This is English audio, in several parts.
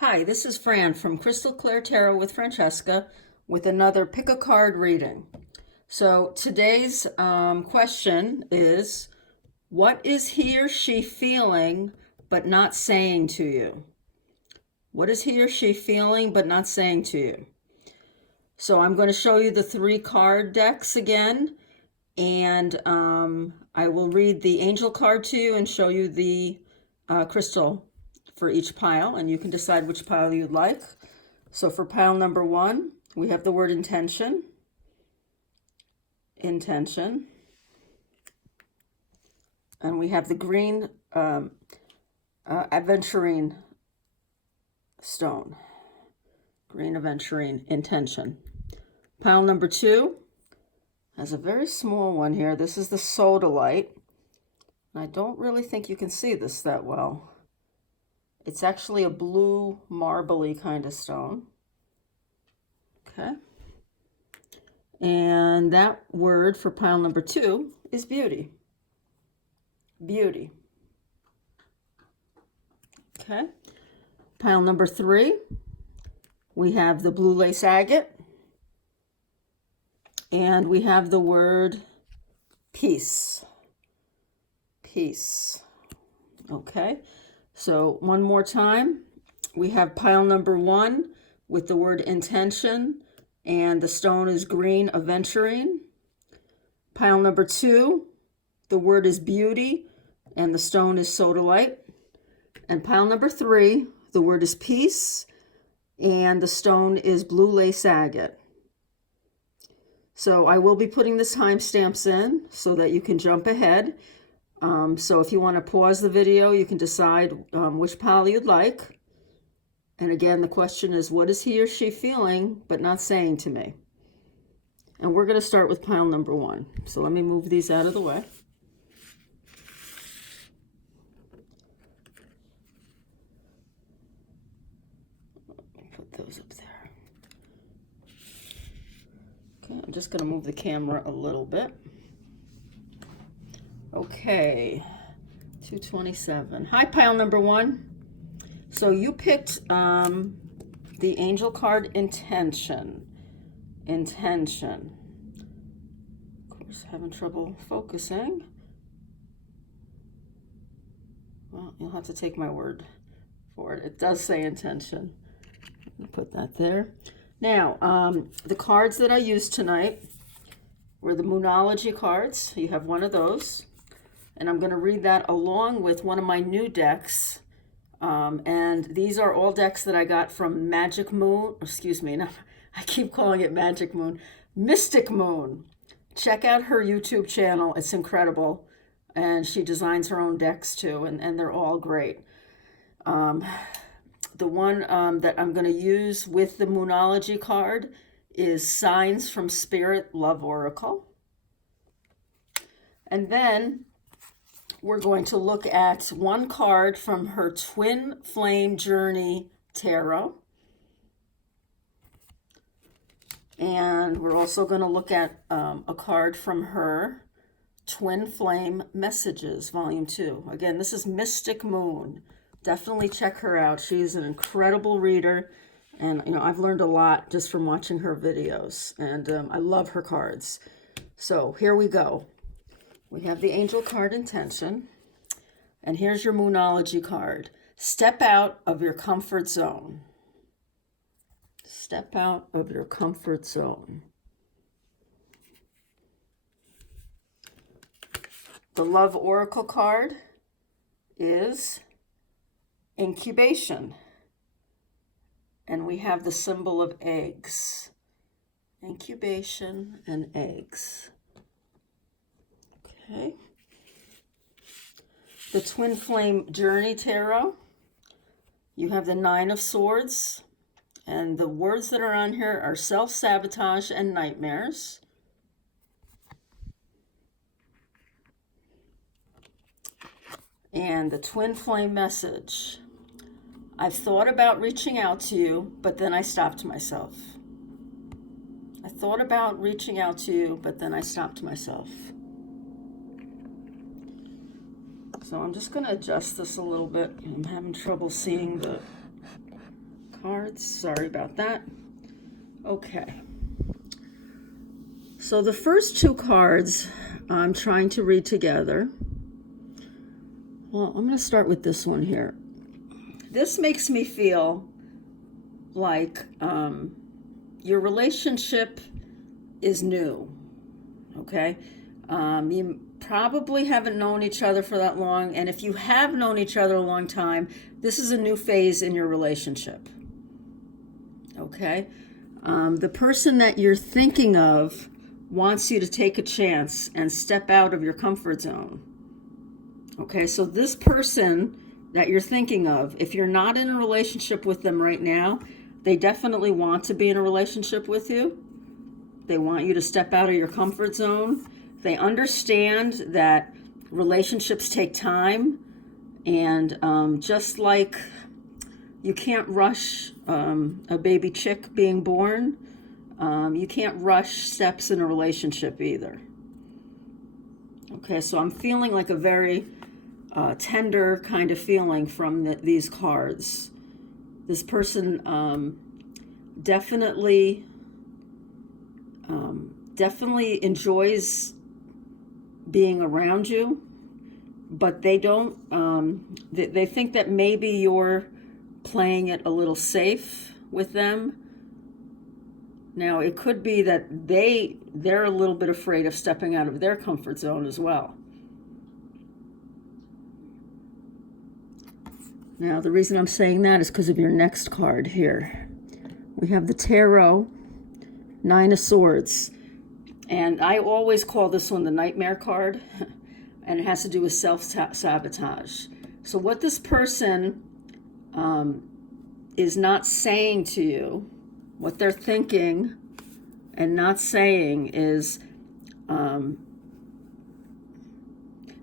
Hi, this is Fran from Crystal Clear Tarot with Francesca with another pick a card reading. So today's question is, what is he or she feeling but not saying to you? What is he or she feeling but not saying to you? So I'm going to show you the 3 card decks again, and I will read the angel card to you and show you the crystal for each pile, and you can decide which pile you'd like. So for pile number 1, we have the word intention, and we have the green aventurine stone, green aventurine, intention. Pile number 2 has a very small one here. This is the sodalite. I don't really think you can see this that well. It's actually a blue marbly kind of stone. Okay. And that word for pile number 2 is beauty. Beauty. Okay. Pile number 3, we have the blue lace agate. And we have the word peace. Peace. Okay. So one more time, we have pile number 1 with the word intention, and the stone is green aventurine. Pile number 2, the word is beauty, and the stone is sodalite. And pile number 3, the word is peace, and the stone is blue lace agate. So I will be putting the timestamps in so that you can jump ahead. So if you want to pause the video, you can decide which pile you'd like. And again, the question is, what is he or she feeling but not saying to me? And we're going to start with pile number 1. So let me move these out of the way. Put those up there. Okay, I'm just going to move the camera a little bit. Okay, 227. Hi, pile number 1. So you picked the angel card intention. Intention. Of course, having trouble focusing. Well, you'll have to take my word for it. It does say intention. I'll put that there. Now, the cards that I used tonight were the Moonology cards. You have one of those. And I'm going to read that along with one of my new decks. And these are all decks that I got from Magic Moon. Excuse me, no, I keep calling it Magic Moon. Mystic Moon. Check out her YouTube channel. It's incredible. And she designs her own decks too, and they're all great. The one that I'm going to use with the Moonology card is Signs from Spirit Love Oracle. And then we're going to look at one card from her Twin Flame Journey Tarot. And we're also going to look at a card from her Twin Flame Messages, Volume 2. Again, this is Mystic Moon. Definitely check her out. She's an incredible reader. And, I've learned a lot just from watching her videos. And I love her cards. So here we go. We have the angel card intention. And here's your Moonology card. Step out of your comfort zone. Step out of your comfort zone. The Love Oracle card is incubation. And we have the symbol of eggs. Incubation and eggs. Okay. The Twin Flame Journey Tarot, you have the 9 of Swords, and the words that are on here are self-sabotage and nightmares. And the Twin Flame message, I've thought about reaching out to you, but then I stopped myself. I thought about reaching out to you, but then I stopped myself. So I'm just going to adjust this a little bit. I'm having trouble seeing the cards. Sorry about that. Okay. So the first two cards I'm trying to read together. Well, I'm going to start with this one here. This makes me feel like your relationship is new, okay? You probably haven't known each other for that long, and if you have known each other a long time, this is a new phase in your relationship, okay? The person that you're thinking of wants you to take a chance and step out of your comfort zone, okay? So this person that you're thinking of, if you're not in a relationship with them right now, they definitely want to be in a relationship with you. They want you to step out of your comfort zone. They understand that relationships take time, and just like you can't rush a baby chick being born, you can't rush steps in a relationship either. Okay, so I'm feeling like a very tender kind of feeling from these cards. This person definitely enjoys being around you, but they don't. They think that maybe you're playing it a little safe with them. Now, it could be that they're a little bit afraid of stepping out of their comfort zone as well. Now, the reason I'm saying that is because of your next card here. We have the Tarot, Nine of Swords. And I always call this one the Nightmare card. And it has to do with self-sabotage. So what this person is not saying to you, what they're thinking and not saying is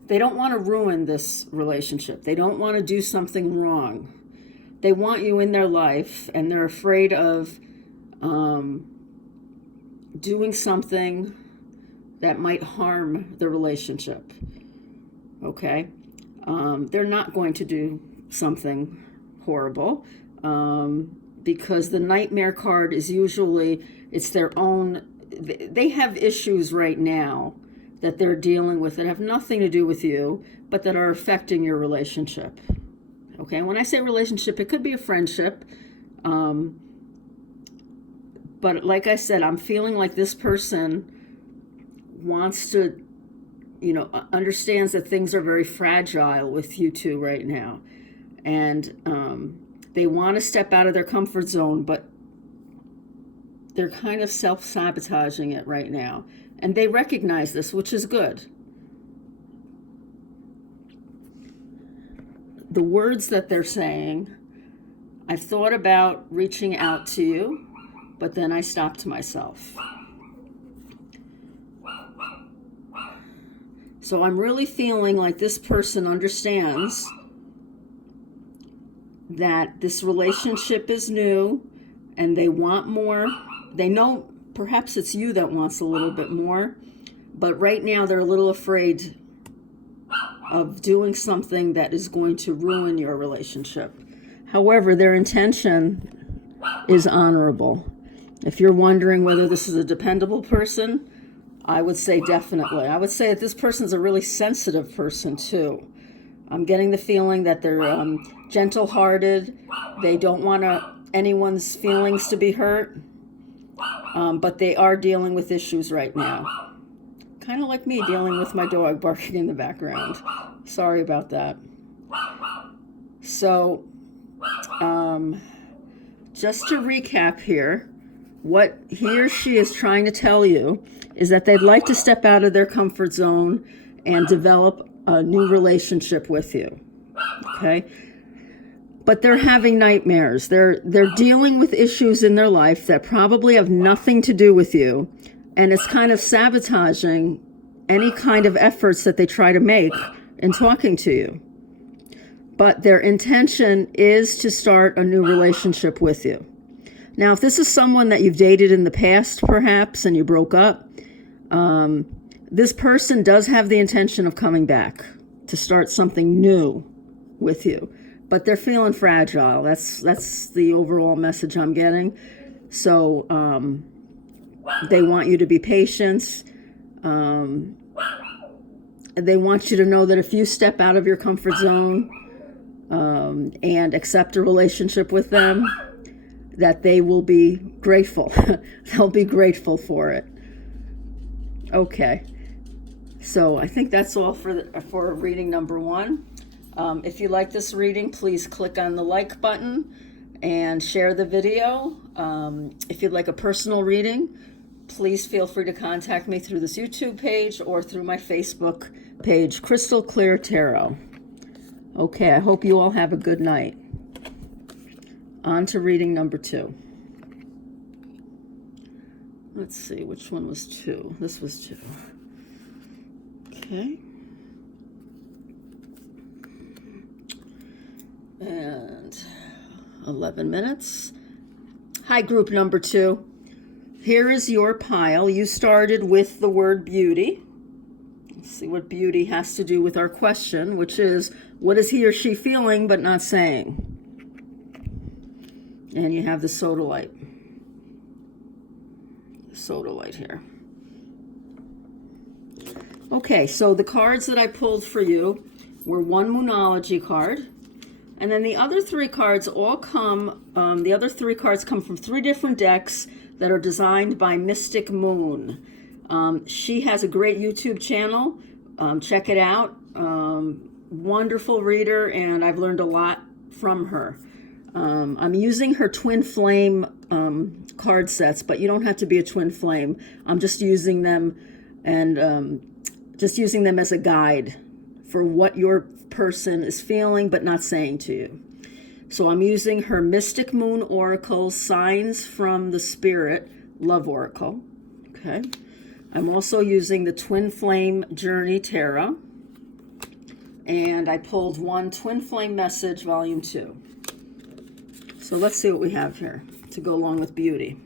they don't want to ruin this relationship. They don't want to do something wrong. They want you in their life, and they're afraid of doing something that might harm the relationship. Okay? They're not going to do something horrible because the Nightmare card is usually, it's their own, they have issues right now that they're dealing with that have nothing to do with you, but that are affecting your relationship. Okay, and when I say relationship, it could be a friendship. But like I said, I'm feeling like this person wants to, understands that things are very fragile with you two right now. And they want to step out of their comfort zone, but they're kind of self-sabotaging it right now. And they recognize this, which is good. The words that they're saying, I've thought about reaching out to you, but then I stopped myself. So I'm really feeling like this person understands that this relationship is new and they want more. They know perhaps it's you that wants a little bit more, but right now they're a little afraid of doing something that is going to ruin your relationship. However, their intention is honorable. If you're wondering whether this is a dependable person, I would say definitely. I would say that this person's a really sensitive person too. I'm getting the feeling that they're gentle-hearted. They don't want anyone's feelings to be hurt, but they are dealing with issues right now. Kind of like me dealing with my dog barking in the background. Sorry about that. So, just to recap here, what he or she is trying to tell you is that they'd like to step out of their comfort zone and develop a new relationship with you. Okay? But they're having nightmares. They're dealing with issues in their life that probably have nothing to do with you, and it's kind of sabotaging any kind of efforts that they try to make in talking to you. But their intention is to start a new relationship with you. Now, if this is someone that you've dated in the past, perhaps, and you broke up, this person does have the intention of coming back to start something new with you. but they're feeling fragile. That's the overall message I'm getting. So they want you to be patient. They want you to know that if you step out of your comfort zone and accept a relationship with them, that they will be grateful. They'll be grateful for it. Okay. So I think that's all for reading number 1. If you like this reading, please click on the like button and share the video. If you'd like a personal reading, please feel free to contact me through this YouTube page or through my Facebook page, Crystal Clear Tarot. Okay, I hope you all have a good night. On to reading number 2. Let's see, which one was 2? This was 2. Okay. And 11 minutes. Hi, group number 2. Here is your pile. You started with the word beauty. Let's see what beauty has to do with our question, which is, what is he or she feeling but not saying? And you have the sodalite. Sodalite here. Okay, so the cards that I pulled for you were one Moonology card. And then the other 3 cards all come, the other 3 cards come from 3 different decks that are designed by Mystic Moon. She has a great YouTube channel. Check it out. Wonderful reader, and I've learned a lot from her. I'm using her Twin Flame card sets, but you don't have to be a Twin Flame. I'm just using them and just using them as a guide for what your person is feeling but not saying to you. So I'm using her Mystic Moon Oracle, Signs from the Spirit, Love Oracle. Okay. I'm also using the Twin Flame Journey Tarot. And I pulled one Twin Flame Message, Volume 2. So let's see what we have here to go along with beauty.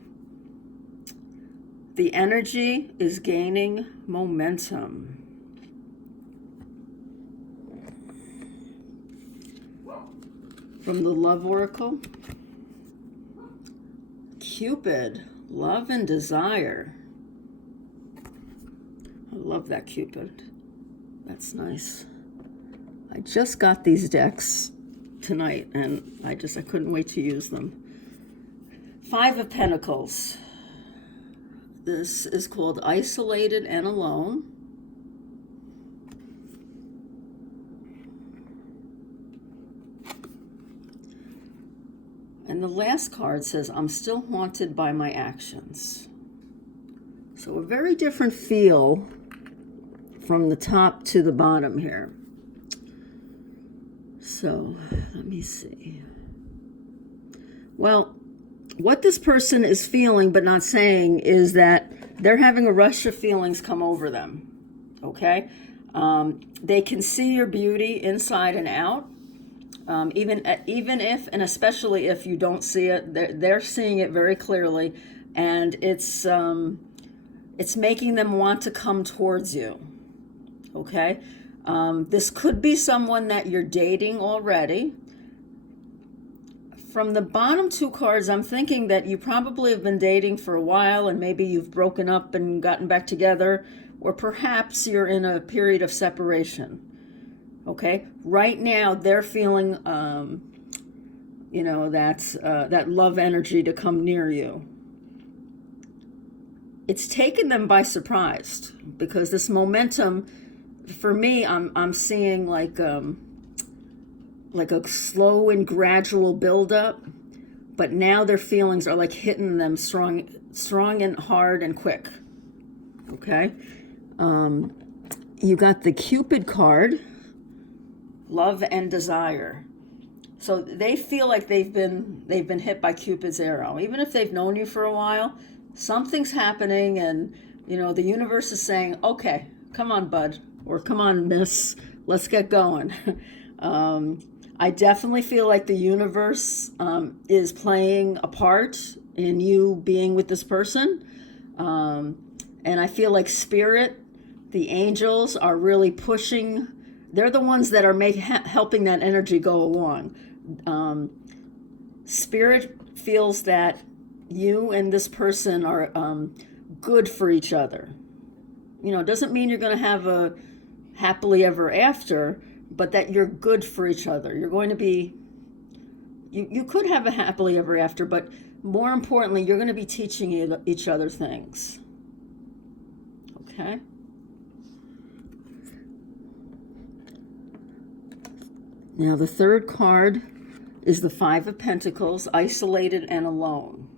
The energy is gaining momentum. From the Love Oracle, Cupid, love and desire. I love that Cupid. That's nice. I just got these decks tonight and I couldn't wait to use them. 5 of Pentacles. This is called Isolated and Alone. And the last card says, I'm still haunted by my actions. So a very different feel from the top to the bottom here. So let me see. Well, what this person is feeling but not saying is that they're having a rush of feelings come over them. Okay? They can see your beauty inside and out. Even if, and especially if you don't see it, they're seeing it very clearly, and it's making them want to come towards you. Okay, this could be someone that you're dating already. From the bottom 2 cards, I'm thinking that you probably have been dating for a while, and maybe you've broken up and gotten back together, or perhaps you're in a period of separation. Okay, right now they're feeling, that love energy to come near you. It's taken them by surprise because this momentum, for me, I'm seeing like a slow and gradual buildup, but now their feelings are like hitting them strong and hard and quick. Okay, you got the Cupid card. Love and desire. So they feel like they've been hit by Cupid's arrow. Even if they've known you for a while, something's happening and the universe is saying, okay, come on, bud, or come on, miss, let's get going. I definitely feel like the universe is playing a part in you being with this person. And I feel like spirit, the angels, are really pushing. They're the ones that are helping that energy go along. Spirit feels that you and this person are good for each other. It doesn't mean you're going to have a happily ever after, but that you're good for each other. You're going to be, you could have a happily ever after, but more importantly, you're going to be teaching each other things. Okay? Now, the third card is the Five of Pentacles, isolated and alone.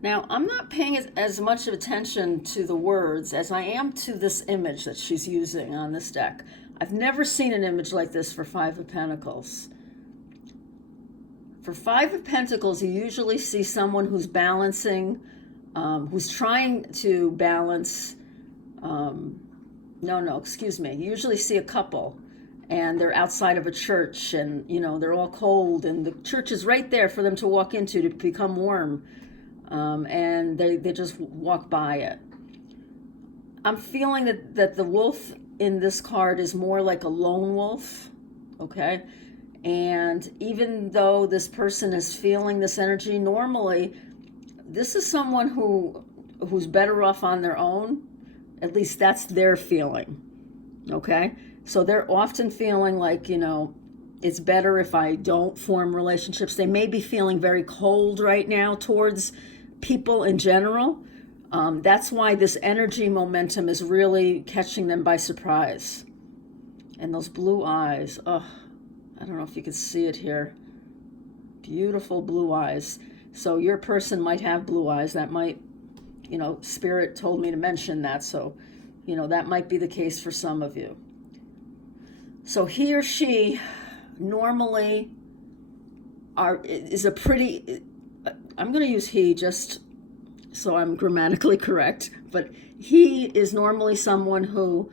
Now, I'm not paying as much attention to the words as I am to this image that she's using on this deck. I've never seen an image like this for Five of Pentacles. For Five of Pentacles, you usually see someone who's balancing, who's trying to balance, you usually see a couple, and they're outside of a church, and, they're all cold, and the church is right there for them to walk into to become warm. And they just walk by it. I'm feeling that the wolf in this card is more like a lone wolf, okay? And even though this person is feeling this energy, normally this is someone who's better off on their own. At least that's their feeling, okay? So they're often feeling like, it's better if I don't form relationships. They may be feeling very cold right now towards people in general. That's why this energy momentum is really catching them by surprise. And those blue eyes, I don't know if you can see it here. Beautiful blue eyes. So your person might have blue eyes. That might, Spirit told me to mention that. So, that might be the case for some of you. So he or she normally is a pretty, I'm going to use he just so I'm grammatically correct, but he is normally someone who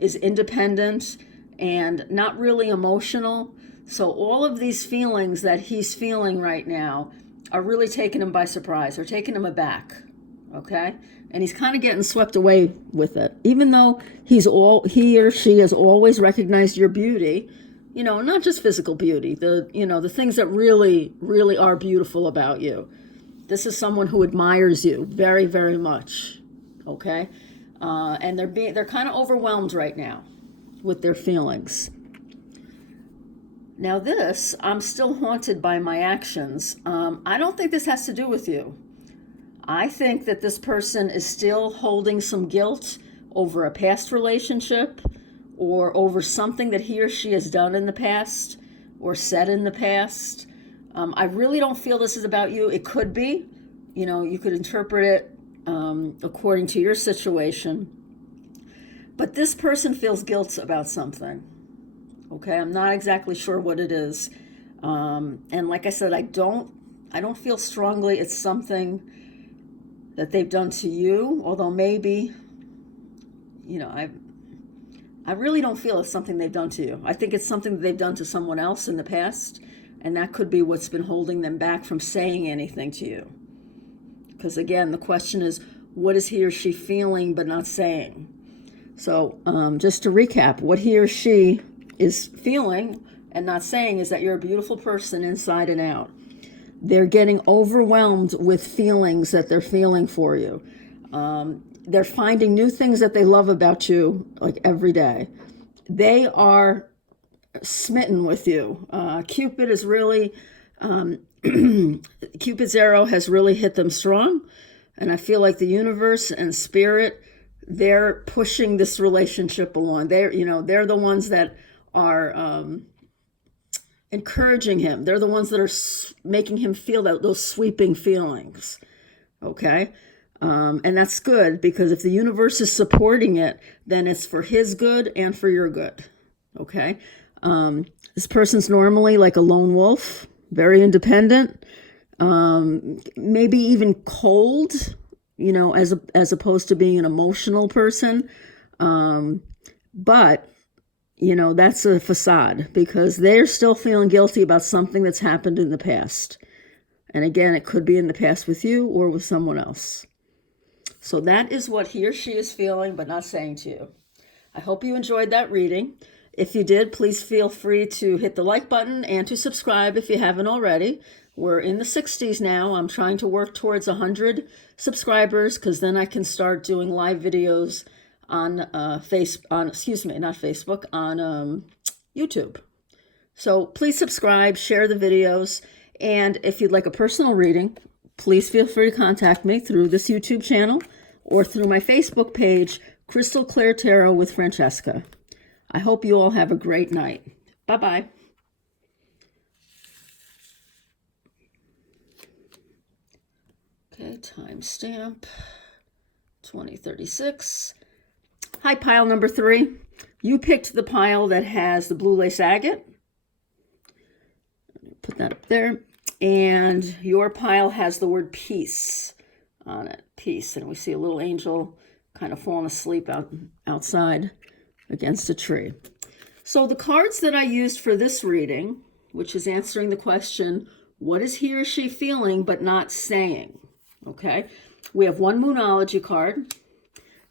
is independent and not really emotional. So all of these feelings that he's feeling right now are really taking him by surprise or taking him aback, okay? And he's kind of getting swept away with it, even though he or she has always recognized your beauty, not just physical beauty, the things that really, really are beautiful about you. This is someone who admires you very, very much, okay? And they're kind of overwhelmed right now with their feelings. Now this, I'm still haunted by my actions. I don't think this has to do with you. I think that this person is still holding some guilt over a past relationship or over something that he or she has done in the past or said in the past. I really don't feel this is about you. It could be. You could interpret it according to your situation. But this person feels guilt about something. Okay, I'm not exactly sure what it is. And like I said, I don't feel strongly it's something that they've done to you, although maybe, I really don't feel it's something they've done to you. I think it's something that they've done to someone else in the past, and that could be what's been holding them back from saying anything to you. Because again, the question is, what is he or she feeling but not saying? So just to recap, what he or she is feeling and not saying is that you're a beautiful person inside and out. They're getting overwhelmed with feelings that they're feeling for you. They're finding new things that they love about you, like every day. They are smitten with you. Cupid is really, Cupid's arrow has really hit them strong. And I feel like the universe and spirit, they're pushing this relationship along. They're the ones that are encouraging him. They're the ones that are making him feel those sweeping feelings. Okay? And that's good, because if the universe is supporting it, then it's for his good and for your good. Okay? This person's normally like a lone wolf, very independent, maybe even cold, as opposed to being an emotional person. But, that's a facade, because they're still feeling guilty about something that's happened in the past. And again, it could be in the past with you or with someone else. So that is what he or she is feeling but not saying to you. I hope you enjoyed that reading. If you did, please feel free to hit the like button and to subscribe if you haven't already. We're in the 60s now. I'm trying to work towards 100 subscribers because then I can start doing live videos on YouTube. So please subscribe, share the videos, and if you'd like a personal reading, please feel free to contact me through this YouTube channel or through my Facebook page, Crystal Claire Tarot with Francesca. I hope you all have a great night. Bye-bye. Okay, timestamp 2036. Hi, pile number 3. You picked the pile that has the blue lace agate. Put that up there. And your pile has the word peace on it. Peace. And we see a little angel kind of falling asleep outside against a tree. So the cards that I used for this reading, which is answering the question, what is he or she feeling but not saying? Okay, we have one Moonology card,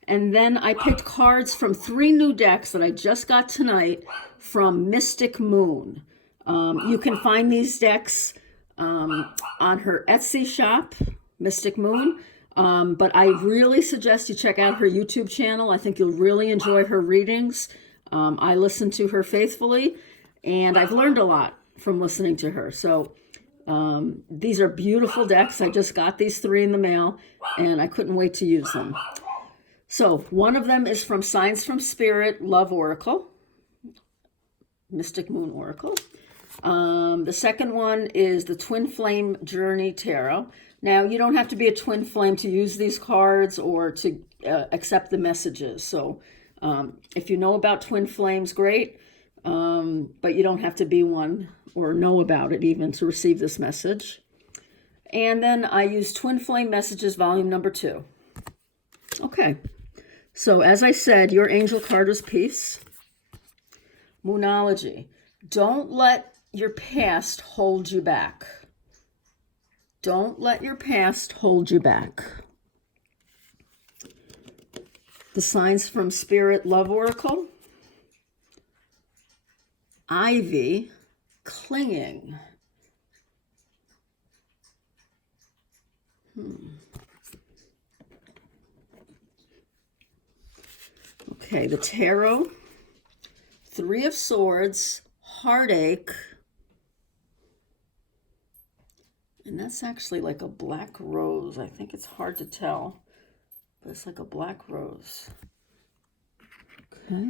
and then I picked cards from 3 new decks that I just got tonight from Mystic Moon. You can find these decks on her Etsy shop, Mystic Moon, but I really suggest you check out her YouTube channel. I think you'll really enjoy her readings. I listen to her faithfully, and I've learned a lot from listening to her. So these are beautiful decks. I just got these 3 in the mail, and I couldn't wait to use them. So one of them is from Signs from Spirit, Love Oracle, Mystic Moon Oracle. The second one is the Twin Flame Journey Tarot. Now, you don't have to be a twin flame to use these cards or to accept the messages. So if you know about twin flames, great. But you don't have to be one or know about it even to receive this message. And then I use Twin Flame Messages, volume number 2. Okay, so as I said, your angel card is peace. Moonology. Don't let your past hold you back. Don't let your past hold you back. The Signs from Spirit, Love Oracle. Ivy, clinging. Okay, the Tarot, 3 of Swords, heartache. And that's actually like a black rose. I think it's hard to tell, but it's like a black rose. Okay.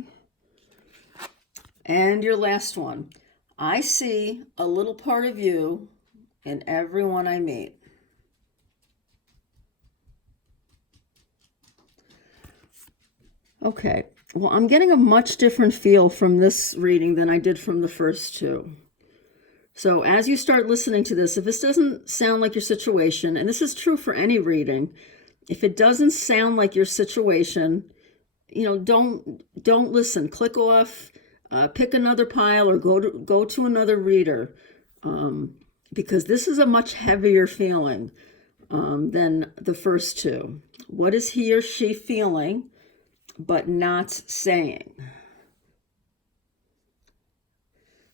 And your last one. I see a little part of you in everyone I meet. Okay, well, I'm getting a much different feel from this reading than I did from the first 2. So as you start listening to this, if this doesn't sound like your situation, and this is true for any reading, if it doesn't sound like your situation, don't listen. Click off. Pick another pile or go to another reader, because this is a much heavier feeling than the first 2. What is he or she feeling but not saying?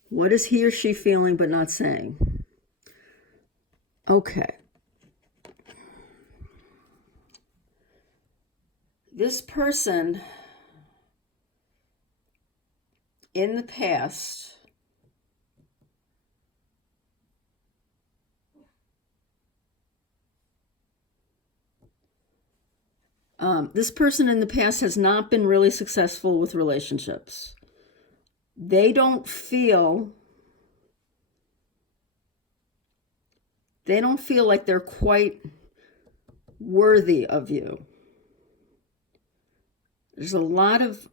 What is he or she feeling but not saying? Okay. This person in the past this person in the past has not been really successful with relationships. They don't feel like they're quite worthy of you. There's a lot of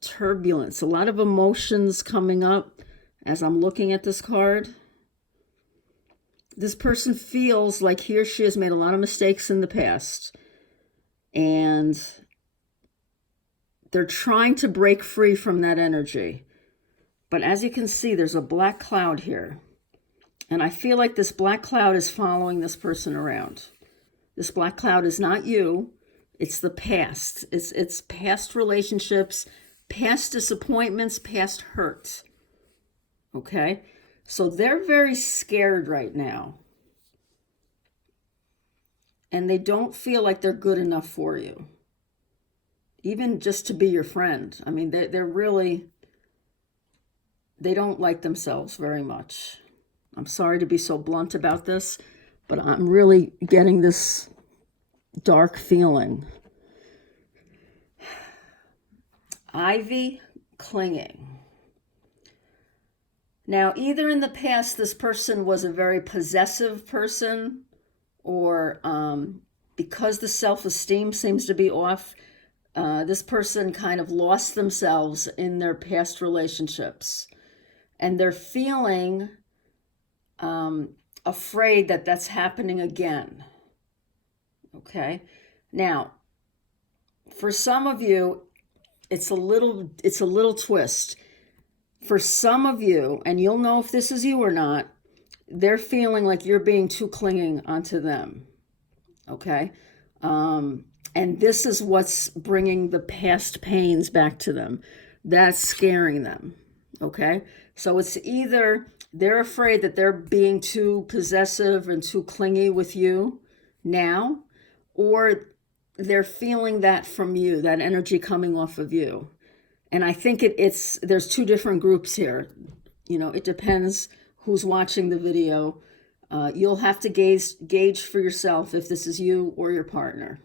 turbulence, a lot of emotions coming up as I'm looking at this card. This person feels like he or she has made a lot of mistakes in the past, and they're trying to break free from that energy. But as you can see, there's a black cloud here. And I feel like this black cloud is following this person around. This black cloud is not you. It's the past. It's past relationships, past disappointments, past hurts. Okay? So they're very scared right now. And they don't feel like they're good enough for you. Even just to be your friend. I mean, they're really, they don't like themselves very much. I'm sorry to be so blunt about this, but I'm really getting this dark feeling. Ivy, clinging. Now, either in the past, this person was a very possessive person, or because the self-esteem seems to be off, this person kind of lost themselves in their past relationships. And they're feeling afraid that that's happening again. Okay? Now, for some of you, it's a little twist. For some of you, and you'll know if this is you or not, they're feeling like you're being too clinging onto them. Okay? And this is what's bringing the past pains back to them. That's scaring them. Okay? So it's either they're afraid that they're being too possessive and too clingy with you now, or they're feeling that from you, that energy coming off of you. And I think there's two different groups here. You know, it depends who's watching the video. You'll have to gauge for yourself if this is you or your partner.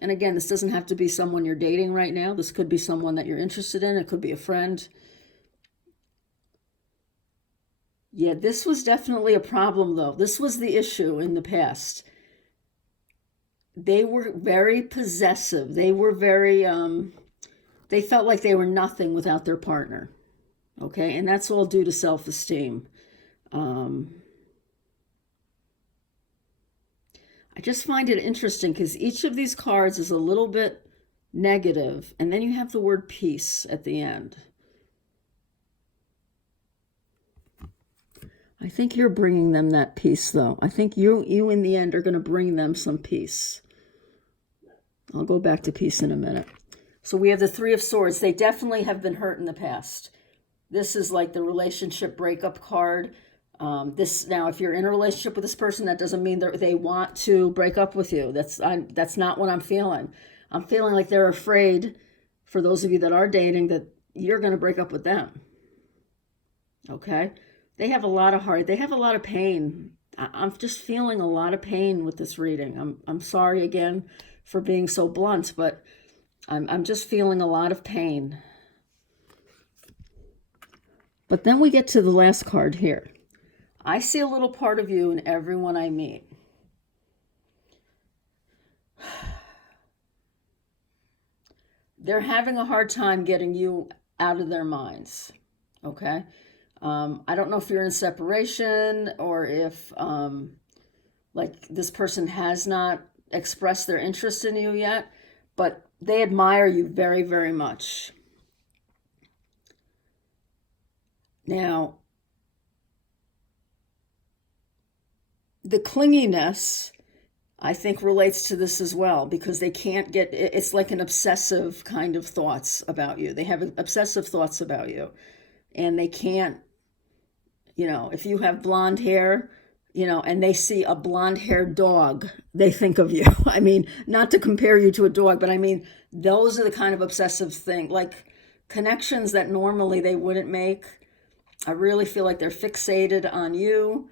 And again, this doesn't have to be someone you're dating right now. This could be someone that you're interested in. It could be a friend. Yeah, this was definitely a problem, though. This was the issue in the past. They were very possessive. They were very, they felt like they were nothing without their partner. Okay, and that's all due to self-esteem. I just find it interesting because each of these cards is a little bit negative, and then you have the word peace at the end. I think you're bringing them that peace, though. I think you in the end are going to bring them some peace. I'll go back to peace in a minute. So we have the Three of Swords. They definitely have been hurt in the past. This is like the relationship breakup card. Now, if you're in a relationship with this person, that doesn't mean that they want to break up with you. That's not what I'm feeling. I'm feeling like they're afraid, for those of you that are dating, that you're going to break up with them. Okay? They have a lot of heart. They have a lot of pain. I'm just feeling a lot of pain with this reading. I'm sorry again for being so blunt, but I'm just feeling a lot of pain. But then we get to the last card here. I see a little part of you in everyone I meet. They're having a hard time getting you out of their minds. Okay? I don't know if you're in separation or if like this person has not expressed their interest in you yet, but they admire you very, very much. Now, the clinginess, I think, relates to this as well, because they can't get, it's like an obsessive kind of thoughts about you. They have obsessive thoughts about you, and they can't, if you have blonde hair, and they see a blonde-haired dog, they think of you. I mean, not to compare you to a dog, but I mean, those are the kind of obsessive thing, like connections that normally they wouldn't make. I really feel like they're fixated on you.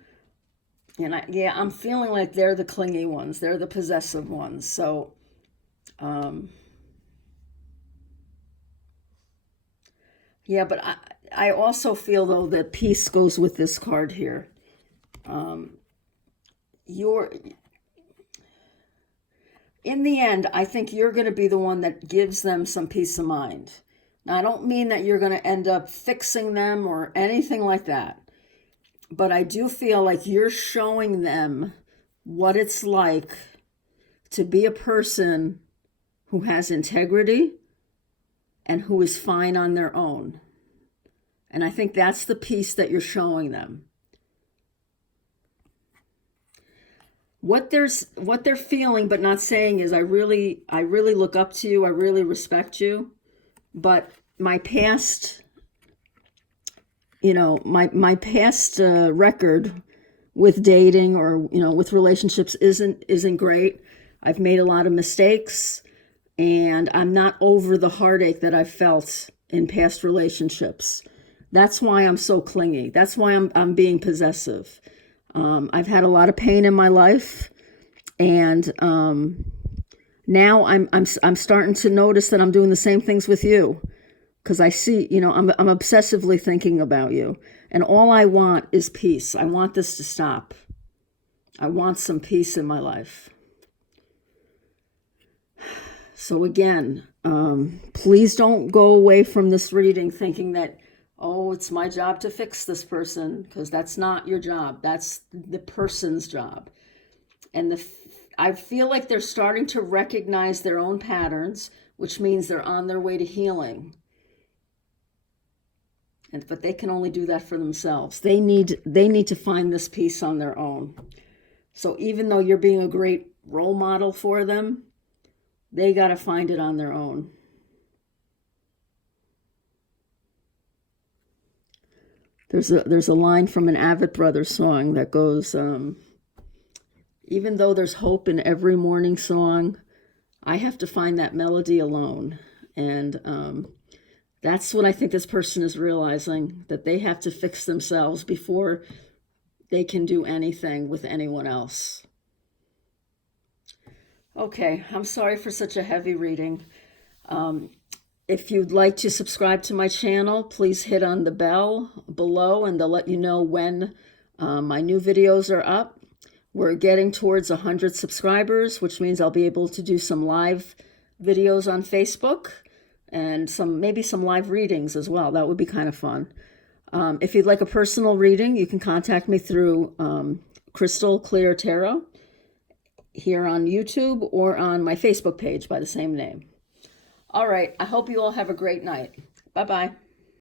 And I'm feeling like they're the clingy ones. They're the possessive ones. So, yeah, but I also feel, though, that peace goes with this card here. In the end, I think you're going to be the one that gives them some peace of mind. Now, I don't mean that you're going to end up fixing them or anything like that. But I do feel like you're showing them what it's like to be a person who has integrity and who is fine on their own. And I think that's the piece that you're showing them. What they're feeling but not saying is, I really look up to you. I really respect you. but my past, my past record with dating or, with relationships isn't great. I've made a lot of mistakes, and I'm not over the heartache that I've felt in past relationships. That's why I'm so clingy. That's why I'm being possessive. I've had a lot of pain in my life, and now I'm starting to notice that I'm doing the same things with you, because I see, I'm obsessively thinking about you, and all I want is peace. I want this to stop. I want some peace in my life. So again, please don't go away from this reading thinking that, oh, it's my job to fix this person, because that's not your job. That's the person's job. And I feel like they're starting to recognize their own patterns, which means they're on their way to healing. But they can only do that for themselves. They need to find this peace on their own. So even though you're being a great role model for them, they got to find it on their own. There's a line from an Avett Brothers song that goes, even though there's hope in every morning song, I have to find that melody alone. And that's what I think this person is realizing, that they have to fix themselves before they can do anything with anyone else. Okay, I'm sorry for such a heavy reading. If you'd like to subscribe to my channel, please hit on the bell below, and they'll let you know when my new videos are up. We're getting towards 100 subscribers, which means I'll be able to do some live videos on Facebook, and maybe some live readings as well. That would be kind of fun. If you'd like a personal reading, you can contact me through Crystal Clear Tarot here on YouTube or on my Facebook page by the same name. All right, I hope you all have a great night. Bye-bye.